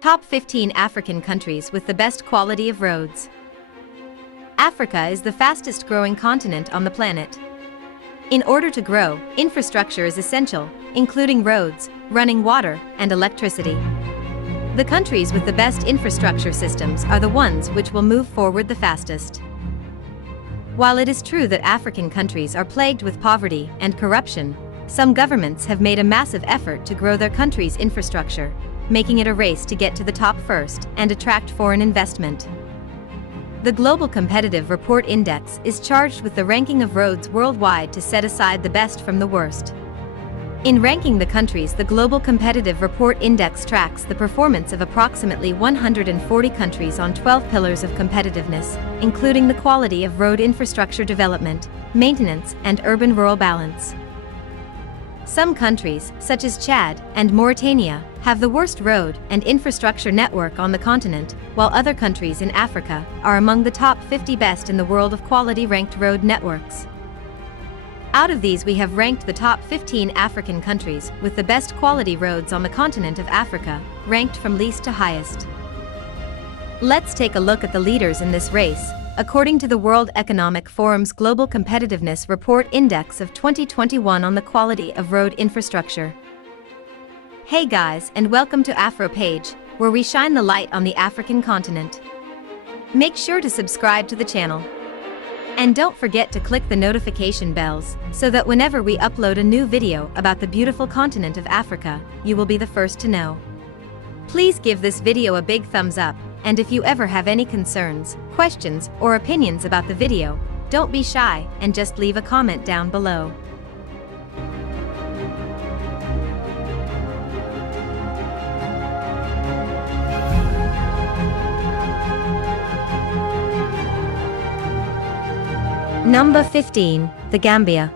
Top 15 African countries with the best quality of roads. Africa is the fastest growing continent on the planet. In order to grow, infrastructure is essential, including roads, running water, and electricity. The countries with the best infrastructure systems are the ones which will move forward the fastest. While it is true that African countries are plagued with poverty and corruption, some governments have made a massive effort to grow their country's infrastructure, making it a race to get to the top first and attract foreign investment. The Global Competitive Report Index is charged with the ranking of roads worldwide to set aside the best from the worst. In ranking the countries, the Global Competitive Report Index tracks the performance of approximately 140 countries on 12 pillars of competitiveness, including the quality of road infrastructure development, maintenance, and urban-rural balance. Some countries, such as Chad and Mauritania, have the worst road and infrastructure network on the continent, while other countries in Africa are among the top 50 best in the world of quality ranked road networks. Out of these, we have ranked the top 15 African countries with the best quality roads on the continent of Africa, ranked from least to highest. Let's take a look at the leaders in this race, according to the World Economic Forum's Global Competitiveness Report Index of 2021 on the quality of road infrastructure. Hey guys, and welcome to AfroPage, where we shine the light on the African continent. Make sure to subscribe to the channel. And don't forget to click the notification bells, so that whenever we upload a new video about the beautiful continent of Africa, you will be the first to know. Please give this video a big thumbs up, and if you ever have any concerns, questions, or opinions about the video, don't be shy and just leave a comment down below. Number 15, the Gambia.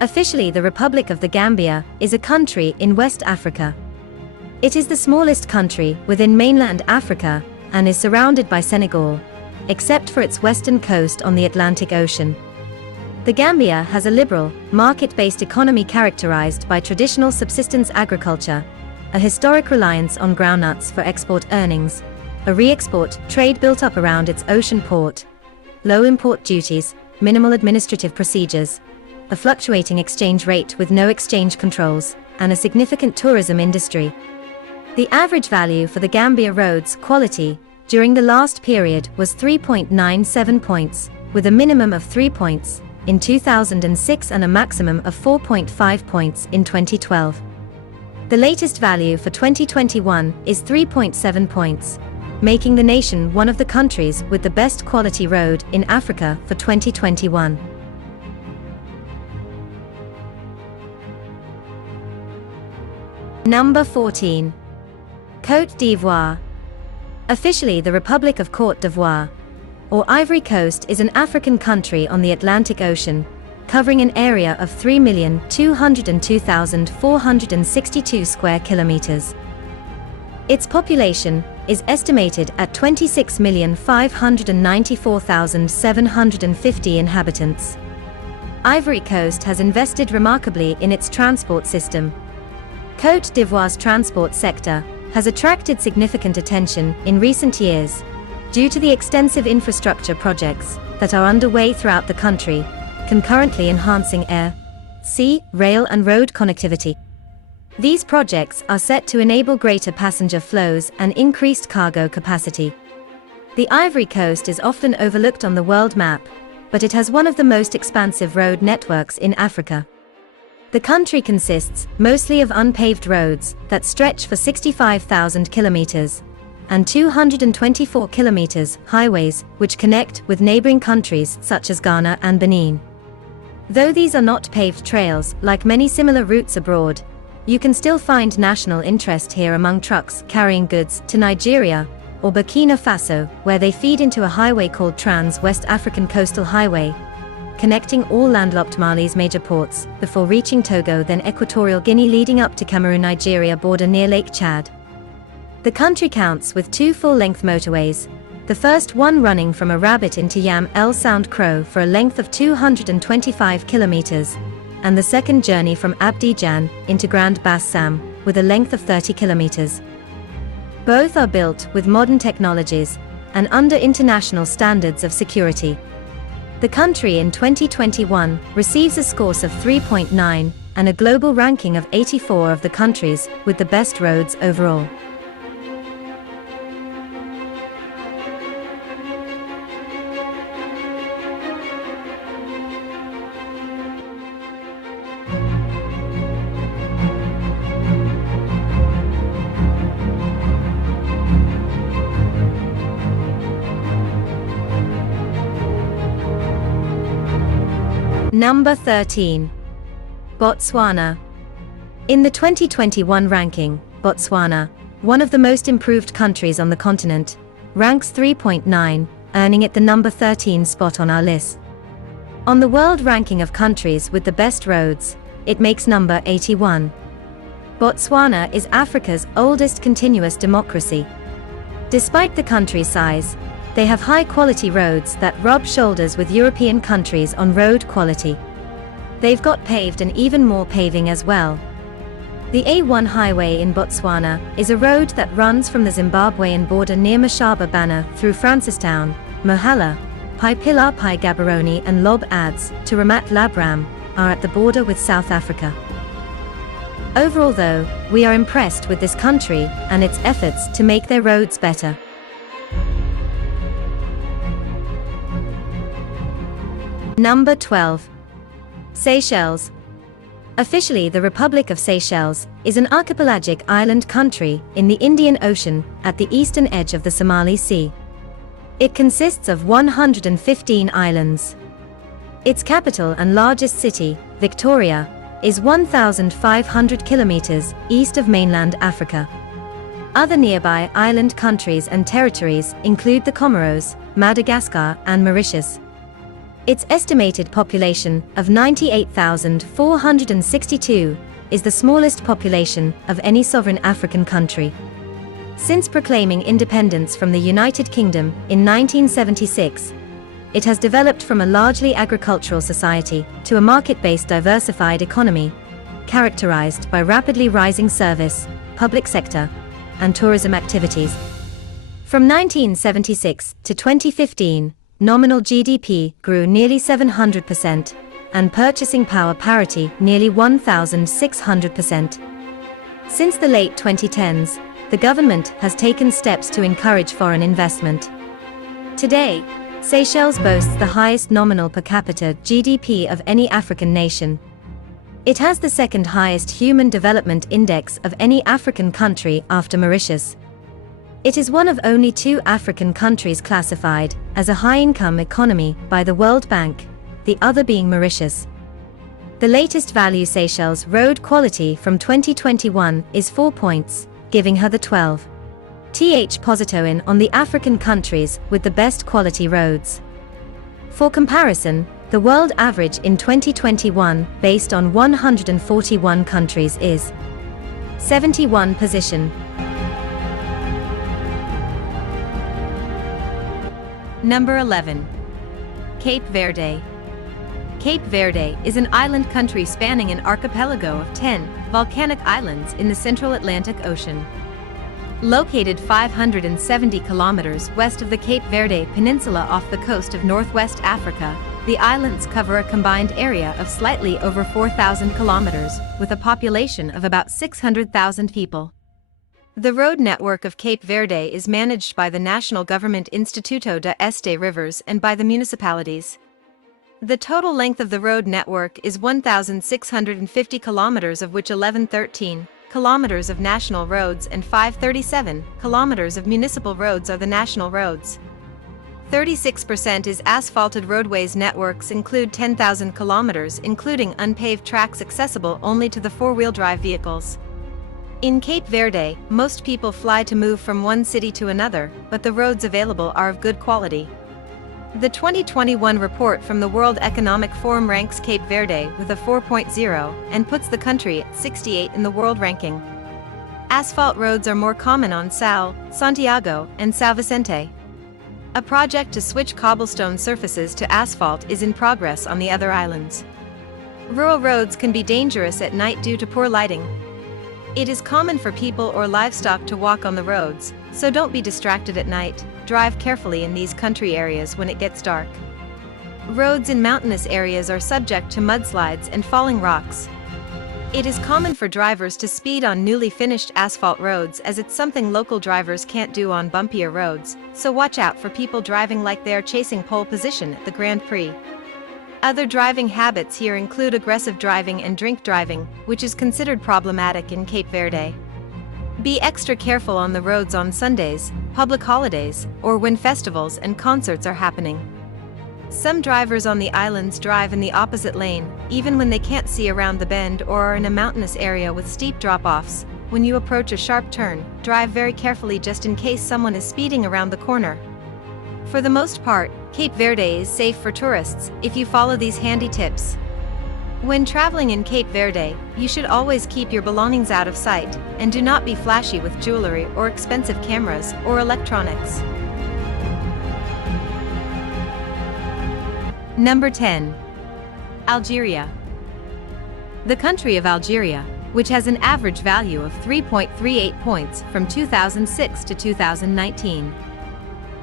Officially, the Republic of the Gambia is a country in West Africa. It is the smallest country within mainland Africa and is surrounded by Senegal, except for its western coast on the Atlantic Ocean. The Gambia has a liberal, market-based economy characterized by traditional subsistence agriculture, a historic reliance on groundnuts for export earnings, a re-export trade built up around its ocean port, low import duties, minimal administrative procedures, a fluctuating exchange rate with no exchange controls, and a significant tourism industry. The average value for the Gambia roads quality during the last period was 3.97 points, with a minimum of 3 points in 2006 and a maximum of 4.5 points in 2012. The latest value for 2021 is 3.7 points, making the nation one of the countries with the best quality road in Africa for 2021. Number 14. Côte d'Ivoire. Officially, the Republic of Côte d'Ivoire, or Ivory Coast, is an African country on the Atlantic Ocean, covering an area of 3,202,462 square kilometers. Its population is estimated at 26,594,750 inhabitants. Ivory Coast has invested remarkably in its transport system. Côte d'Ivoire's transport sector has attracted significant attention in recent years due to the extensive infrastructure projects that are underway throughout the country, concurrently enhancing air, sea, rail, and road connectivity. These projects are set to enable greater passenger flows and increased cargo capacity. The Ivory Coast is often overlooked on the world map, but it has one of the most expansive road networks in Africa. The country consists mostly of unpaved roads that stretch for 65,000 kilometers, and 224 kilometers highways which connect with neighboring countries such as Ghana and Benin. Though these are not paved trails like many similar routes abroad, you can still find national interest here among trucks carrying goods to Nigeria or Burkina Faso, where they feed into a highway called Trans-West African Coastal Highway, connecting all landlocked Mali's major ports, before reaching Togo, then Equatorial Guinea, leading up to Cameroon-Nigeria border near Lake Chad. The country counts with 2 full-length motorways, the first one running from Arabat into Yam El Sound Crow for a length of 225 kilometers, and the second journey from Abidjan into Grand Bassam with a length of 30 kilometers. Both are built with modern technologies and under international standards of security. The country in 2021 receives a score of 3.9 and a global ranking of 84 of the countries with the best roads overall. Number 13. Botswana. In the 2021 ranking, Botswana, one of the most improved countries on the continent, ranks 3.9, earning it the number 13 spot on our list. On the world ranking of countries with the best roads, it makes number 81. Botswana is Africa's oldest continuous democracy. Despite the country's size, they have high-quality roads that rub shoulders with European countries on road quality. They've got paved and even more paving as well. The A1 highway in Botswana is a road that runs from the Zimbabwean border near Mashaba Bana through Francistown, Mohela, Pai Pilar Pai Gaborone and Lob Ads to Ramat Labram, are at the border with South Africa. Overall though, we are impressed with this country and its efforts to make their roads better. Number 12. Seychelles. Officially, the Republic of Seychelles is an archipelagic island country in the Indian Ocean at the eastern edge of the Somali Sea. It consists of 115 islands. Its capital and largest city, Victoria, is 1,500 kilometers east of mainland Africa. Other nearby island countries and territories include the Comoros, Madagascar, and Mauritius. Its estimated population of 98,462 is the smallest population of any sovereign African country. Since proclaiming independence from the United Kingdom in 1976, it has developed from a largely agricultural society to a market-based diversified economy, characterized by rapidly rising service, public sector, and tourism activities. From 1976 to 2015, nominal GDP grew nearly 700%, and purchasing power parity nearly 1,600%. Since the late 2010s, the government has taken steps to encourage foreign investment. Today, Seychelles boasts the highest nominal per capita GDP of any African nation. It has the second highest Human Development Index of any African country after Mauritius. It is one of only 2 African countries classified as a high-income economy by the World Bank, the other being Mauritius. The latest value Seychelles road quality from 2021 is 4 points, giving her the 12th position on the African countries with the best quality roads. For comparison, the world average in 2021, based on 141 countries, is 71 position. Number 11. Cape Verde. Cape Verde is an island country spanning an archipelago of 10 volcanic islands in the central Atlantic Ocean. Located 570 kilometers west of the Cape Verde Peninsula off the coast of northwest Africa, the islands cover a combined area of slightly over 4,000 kilometers, with a population of about 600,000 people. The road network of Cape Verde is managed by the national government Instituto de Este Rivers and by the municipalities. The total length of the road network is 1,650 kilometers, of which 1,113 kilometers of national roads and 537 kilometers of municipal roads are the national roads. 36% is asphalted roadways. Networks include 10,000 kilometers, including unpaved tracks accessible only to the four-wheel drive vehicles. In Cape Verde, most people fly to move from one city to another, but the roads available are of good quality. The 2021 report from the World Economic Forum ranks Cape Verde with a 4.0 and puts the country at 68 in the world ranking. Asphalt roads are more common on Sal, Santiago, and São Vicente. A project to switch cobblestone surfaces to asphalt is in progress on the other islands. Rural roads can be dangerous at night due to poor lighting. It is common for people or livestock to walk on the roads, So don't be distracted at night. Drive carefully in these country areas when it gets dark. Roads in mountainous areas are subject to mudslides and falling rocks. It is common for drivers to speed on newly finished asphalt roads, as it's something local drivers can't do on bumpier roads, so watch out for people driving like they are chasing pole position at the Grand Prix. Other driving habits here include aggressive driving and drink driving, which is considered problematic in Cape Verde. Be extra careful on the roads on Sundays, public holidays, or when festivals and concerts are happening. Some drivers on the islands drive in the opposite lane, even when they can't see around the bend or are in a mountainous area with steep drop-offs. When you approach a sharp turn, drive very carefully just in case someone is speeding around the corner. For the most part, Cape Verde is safe for tourists if you follow these handy tips. When traveling in Cape Verde, you should always keep your belongings out of sight, and do not be flashy with jewelry or expensive cameras or electronics. Number 10. Algeria. The country of Algeria, which has an average value of 3.38 points from 2006 to 2019.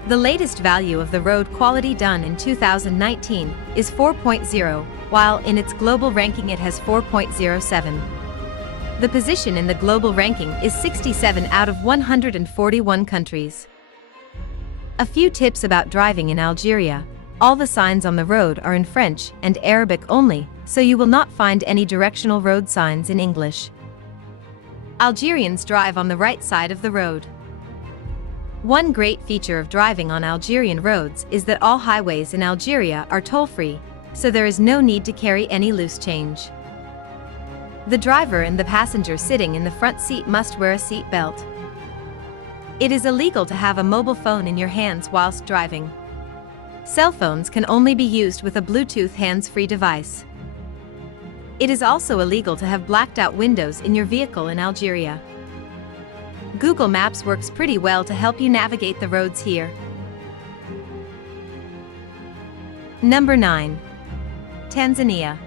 The latest value of the road quality done in 2019 is 4.0, while in its global ranking it has 4.07. The position in the global ranking is 67 out of 141 countries. A few tips about driving in Algeria. All the signs on the road are in French and Arabic only, so you will not find any directional road signs in English. Algerians drive on the right side of the road. One great feature of driving on Algerian roads is that all highways in Algeria are toll-free, so there is no need to carry any loose change. The driver and the passenger sitting in the front seat must wear a seat belt. It is illegal to have a mobile phone in your hands whilst driving. Cell phones can only be used with a Bluetooth hands-free device. It is also illegal to have blacked-out windows in your vehicle in Algeria. Google Maps works pretty well to help you navigate the roads here. Number 9. Tanzania.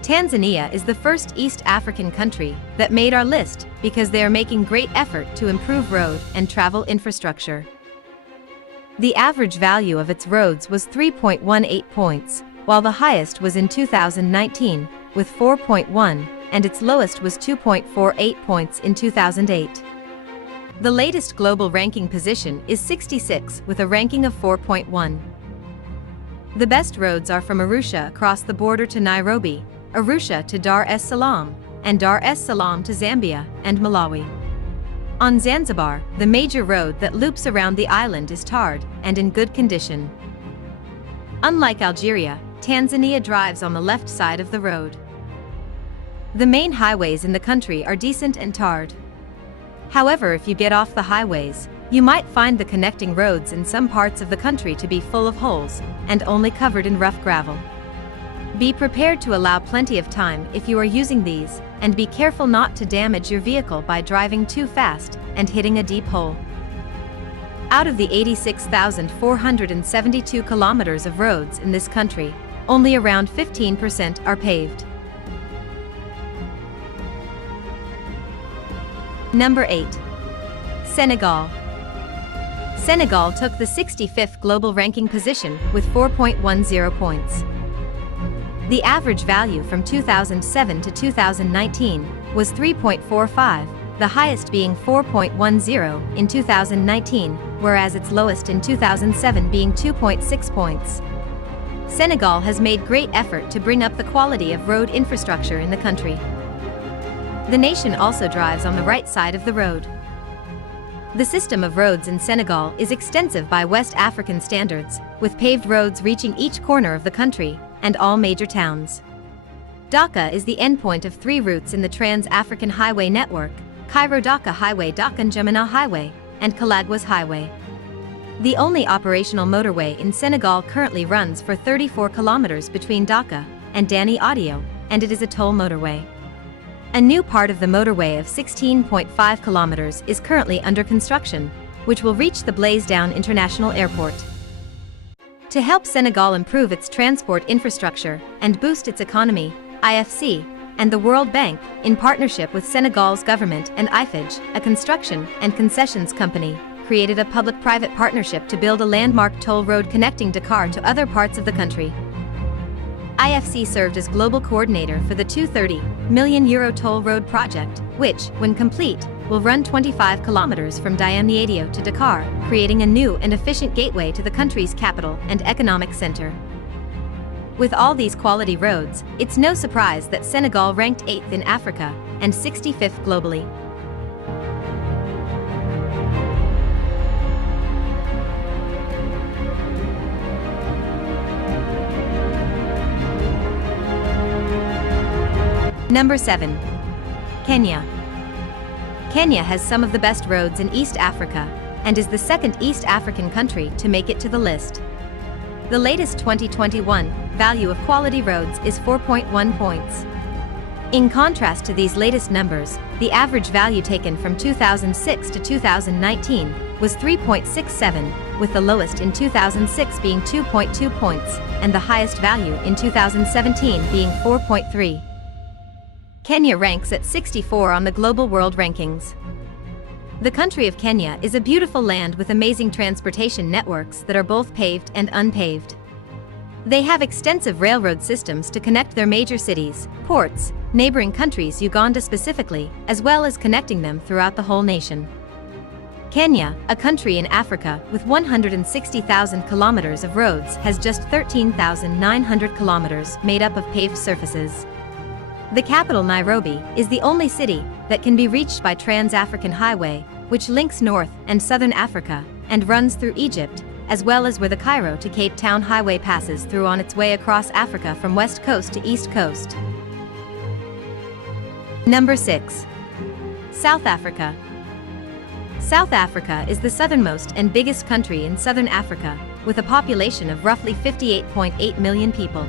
Tanzania is the first East African country that made our list because they are making great effort to improve road and travel infrastructure. The average value of its roads was 3.18 points, while the highest was in 2019, with 4.1, and its lowest was 2.48 points in 2008. The latest global ranking position is 66 with a ranking of 4.1. The best roads are from Arusha across the border to Nairobi, Arusha to Dar es Salaam, and Dar es Salaam to Zambia and Malawi. On Zanzibar, the major road that loops around the island is tarred and in good condition. Unlike Algeria, Tanzania drives on the left side of the road. The main highways in the country are decent and tarred. However, if you get off the highways, you might find the connecting roads in some parts of the country to be full of holes and only covered in rough gravel. Be prepared to allow plenty of time if you are using these, and be careful not to damage your vehicle by driving too fast and hitting a deep hole. Out of the 86,472 kilometers of roads in this country, only around 15% are paved. Number 8. Senegal. Senegal took the 65th global ranking position with 4.10 points. The average value from 2007 to 2019 was 3.45, the highest being 4.10 in 2019, whereas its lowest in 2007 being 2.6 points. Senegal has made great effort to bring up the quality of road infrastructure in the country. The nation also drives on the right side of the road. The system of roads in Senegal is extensive by West African standards, with paved roads reaching each corner of the country and all major towns. Dakar is the endpoint of 3 routes in the Trans-African Highway Network: Cairo-Dakar Highway, Dakar-N'Djamena Highway, and Kalagwas Highway. The only operational motorway in Senegal currently runs for 34 kilometers between Dakar and Dani Audio, and it is a toll motorway. A new part of the motorway of 16.5 kilometers is currently under construction, which will reach the Blaisdowne International Airport. To help Senegal improve its transport infrastructure and boost its economy, IFC, and the World Bank, in partnership with Senegal's government and IFIJ, a construction and concessions company, created a public-private partnership to build a landmark toll road connecting Dakar to other parts of the country. IFC served as global coordinator for the €230 million toll road project, which, when complete, will run 25 kilometers from Diamniadio to Dakar, creating a new and efficient gateway to the country's capital and economic center. With all these quality roads, it's no surprise that Senegal ranked 8th in Africa and 65th globally. Number 7. Kenya. Kenya has some of the best roads in East Africa and is the second East African country to make it to the list. The latest 2021 value of quality roads is 4.1 points. In contrast to these latest numbers, the average value taken from 2006 to 2019 was 3.67, with the lowest in 2006 being 2.2 points and the highest value in 2017 being 4.3. Kenya ranks at 64 on the global world rankings. The country of Kenya is a beautiful land with amazing transportation networks that are both paved and unpaved. They have extensive railroad systems to connect their major cities, ports, neighboring countries, Uganda specifically, as well as connecting them throughout the whole nation. Kenya, a country in Africa with 160,000 kilometers of roads, has just 13,900 kilometers made up of paved surfaces. The capital, Nairobi, is the only city that can be reached by Trans-African Highway, which links North and Southern Africa and runs through Egypt, as well as where the Cairo to Cape Town Highway passes through on its way across Africa from West Coast to East Coast. Number 6. South Africa. South Africa is the southernmost and biggest country in Southern Africa, with a population of roughly 58.8 million people.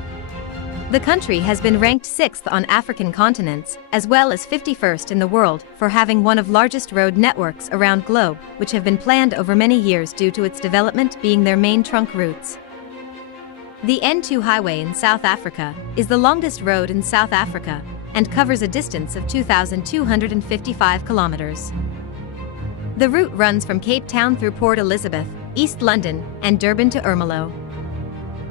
The country has been ranked 6th on African continents, as well as 51st in the world, for having one of largest road networks around globe, which have been planned over many years due to its development being their main trunk routes. The N2 highway in South Africa is the longest road in South Africa and covers a distance of 2,255 kilometers. The route runs from Cape Town through Port Elizabeth, East London, and Durban to Ermelo.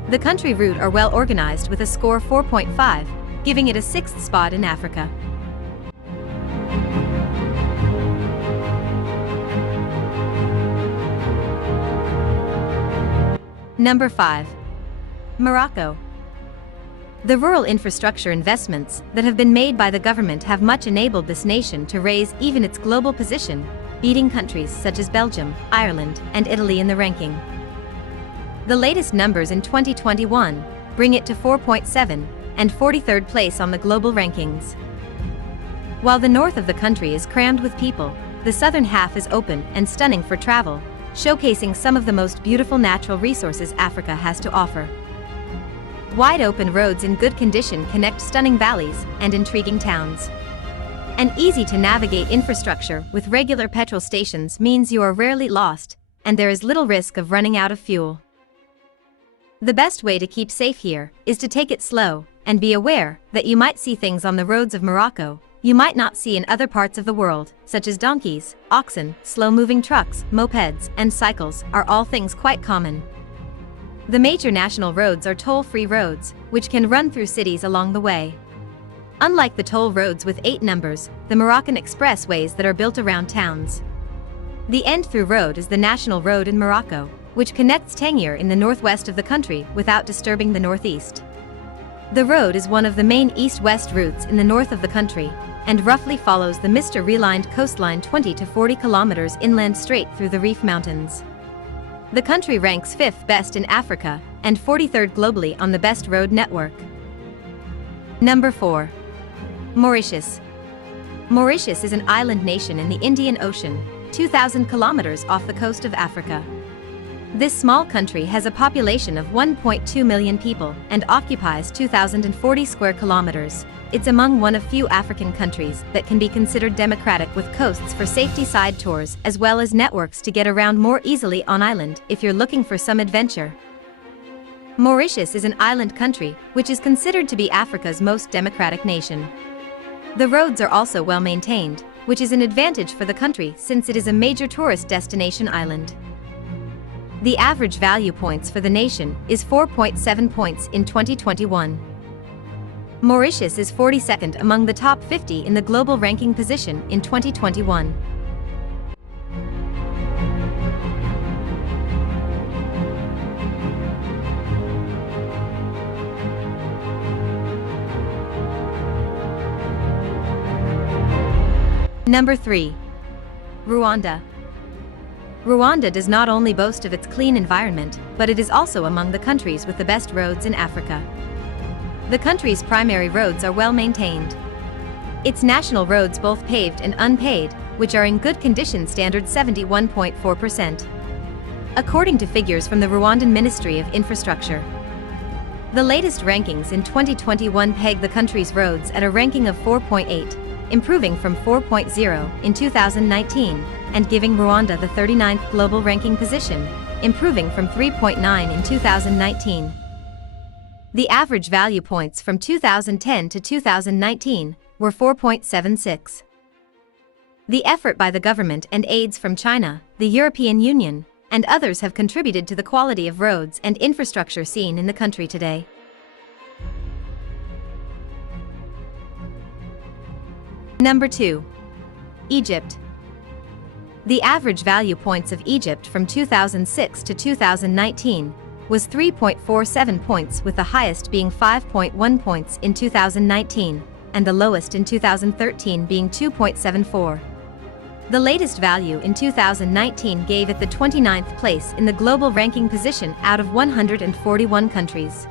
The country route are well organized with a score 4.5, giving it a 6th spot in Africa. Number 5. Morocco. The rural infrastructure investments that have been made by the government have much enabled this nation to raise even its global position, beating countries such as Belgium, Ireland, and Italy in the ranking. The latest numbers in 2021 bring it to 4.7 and 43rd place on the global rankings. While the north of the country is crammed with people, the southern half is open and stunning for travel, showcasing some of the most beautiful natural resources Africa has to offer. Wide open roads in good condition connect stunning valleys and intriguing towns. An easy-to-navigate infrastructure with regular petrol stations means you are rarely lost, and there is little risk of running out of fuel. The best way to keep safe here is to take it slow and be aware that you might see things on the roads of Morocco you might not see in other parts of the world, such as donkeys, oxen, slow-moving trucks, mopeds, and cycles are all things quite common. The major national roads are toll-free roads, which can run through cities along the way. Unlike the toll roads with 8 numbers, the Moroccan expressways that are built around towns. The end-through road is the national road in Morocco, which connects Tangier in the northwest of the country without disturbing the northeast. The road is one of the main east-west routes in the north of the country, and roughly follows the Mr. Relined coastline 20 to 40 kilometers inland straight through the Reef Mountains. The country ranks 5th best in Africa, and 43rd globally on the best road network. Number 4. Mauritius. Mauritius is an island nation in the Indian Ocean, 2,000 kilometers off the coast of Africa. This small country has a population of 1.2 million people and occupies 2,040 square kilometers. It's among one of few African countries that can be considered democratic, with coasts for safety side tours as well as networks to get around more easily on island if you're looking for some adventure. Mauritius is an island country which is considered to be Africa's most democratic nation. The roads are also well maintained, which is an advantage for the country since it is a major tourist destination island. The average value points for the nation is 4.7 points in 2021. Mauritius is 42nd among the top 50 in the global ranking position in 2021. Number 3. Rwanda. Rwanda does not only boast of its clean environment, but it is also among the countries with the best roads in Africa. The country's primary roads are well maintained. Its national roads, both paved and unpaved, which are in good condition, standard 71.4%. According to figures from the Rwandan Ministry of Infrastructure. The latest rankings in 2021 peg the country's roads at a ranking of 4.8. Improving from 4.0 in 2019, and giving Rwanda the 39th global ranking position, improving from 3.9 in 2019. The average value points from 2010 to 2019 were 4.76. The effort by the government and aids from China, the European Union, and others have contributed to the quality of roads and infrastructure seen in the country today. Number 2. Egypt. The average value points of Egypt from 2006 to 2019 was 3.47 points, with the highest being 5.1 points in 2019, and the lowest in 2013 being 2.74. The latest value in 2019 gave it the 29th place in the global ranking position out of 141 countries.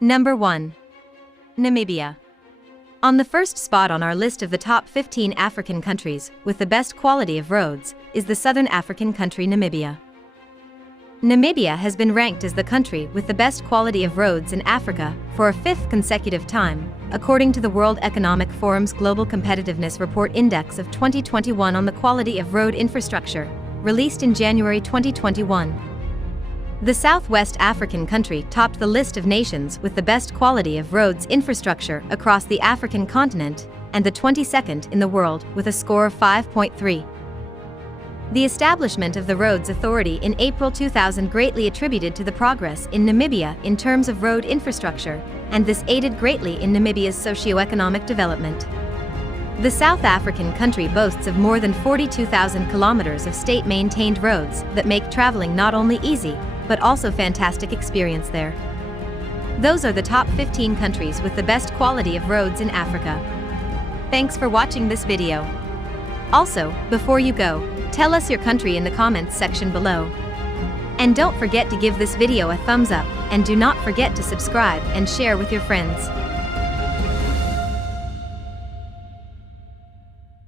Number 1. Namibia. On the first spot on our list of the top 15 African countries with the best quality of roads is the southern African country Namibia. Namibia has been ranked as the country with the best quality of roads in Africa for a fifth consecutive time, according to the World Economic Forum's Global Competitiveness Report Index of 2021 on the quality of road infrastructure, released in January 2021. The Southwest African country topped the list of nations with the best quality of roads infrastructure across the African continent, and the 22nd in the world with a score of 5.3. The establishment of the Roads Authority in April 2000 greatly attributed to the progress in Namibia in terms of road infrastructure, and this aided greatly in Namibia's socio-economic development. The South African country boasts of more than 42,000 kilometers of state-maintained roads that make traveling not only easy, but also fantastic experience there. Those are the top 15 countries with the best quality of roads in Africa. Thanks for watching this video. Also, before you go, tell us your country in the comments section below. And don't forget to give this video a thumbs up, and do not forget to subscribe and share with your friends.